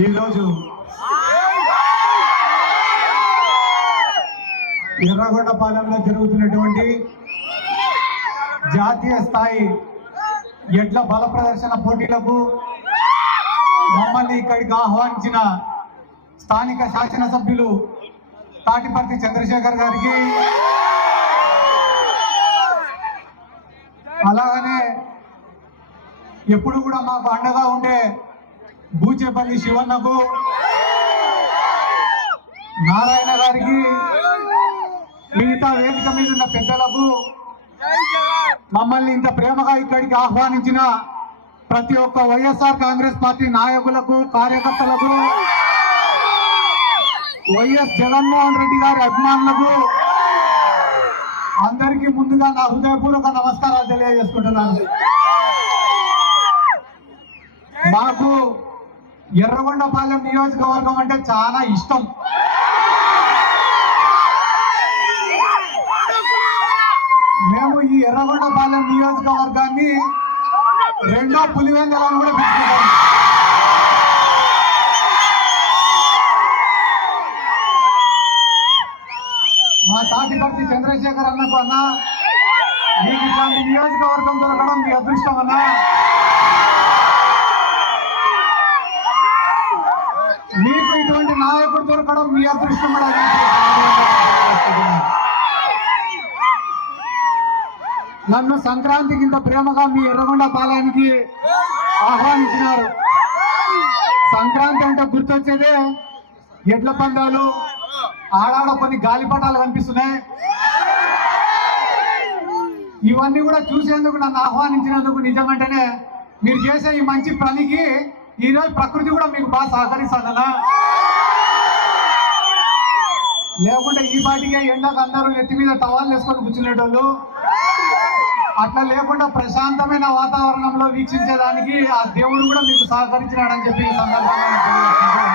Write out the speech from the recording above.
ఈరోజు ఎర్రగొండపాలెంలో జరుగుతున్నటువంటి జాతీయ స్థాయి ఎడ్ల బల ప్రదర్శన పోటీలకు మమ్మల్ని ఇక్కడికి ఆహ్వానించిన స్థానిక శాసనసభ్యులు తాటిపర్తి చంద్రశేఖర్ గారికి, అలాగనే ఎప్పుడు కూడా మాకు అండగా ఉండే బూచేపల్లి శివన్నకు, నారాయణ గారికి, మిగతా వేదిక మీద ఉన్న పెద్దలకు, మమ్మల్ని ఇంత ప్రేమగా ఇక్కడికి ఆహ్వానించిన ప్రతి ఒక్క వైఎస్ఆర్ కాంగ్రెస్ పార్టీ నాయకులకు, కార్యకర్తలకు, వైఎస్ జగన్మోహన్ రెడ్డి గారి అభిమానులకు అందరికీ ముందుగా నా హృదయపూర్వక నమస్కారాలు తెలియజేసుకుంటున్నాను. మాకు ఎర్రగొండపాలెం నియోజకవర్గం అంటే చాలా ఇష్టం. మేము ఈ ఎర్రగొండపాలెం నియోజకవర్గాన్ని రెండో పులివెందులను కూడా పెట్టుకుంటాం. మా తాటిపర్తి చంద్రశేఖర్ అన్నకు, అన్న మీకు ఇట్లాంటి నియోజకవర్గం దొరకడం మీ అదృష్టం అన్నా. మీకు ఇటువంటి నాయకుడు దొరకడం మీ అదృష్టం. నన్ను సంక్రాంతికి ఇంత ప్రేమగా మీ ఎర్రగొండపాలెంకి ఆహ్వానించినారు. సంక్రాంతి అంటే గుర్తొచ్చేదే ఎడ్ల పందాలు, ఆడాడ కొన్ని గాలిపటాలు కనిపిస్తున్నాయి. ఇవన్నీ కూడా చూసేందుకు నన్ను ఆహ్వానించినందుకు నిజంగానే మీరు చేసే ఈ మంచి పనికి ఈరోజు ప్రకృతి కూడా మీకు బాగా సహకరిస్తానన్నా. లేకుంటే ఈ పాటికే ఎండకు అందరూ నెత్తి మీద టవాలు వేసుకొని కూర్చునేటోళ్ళు. అట్లా లేకుండా ప్రశాంతమైన వాతావరణంలో వీక్షించేదానికి ఆ దేవుడు కూడా మీకు సహకరించినాడని చెప్పి ఈ సందర్భంగా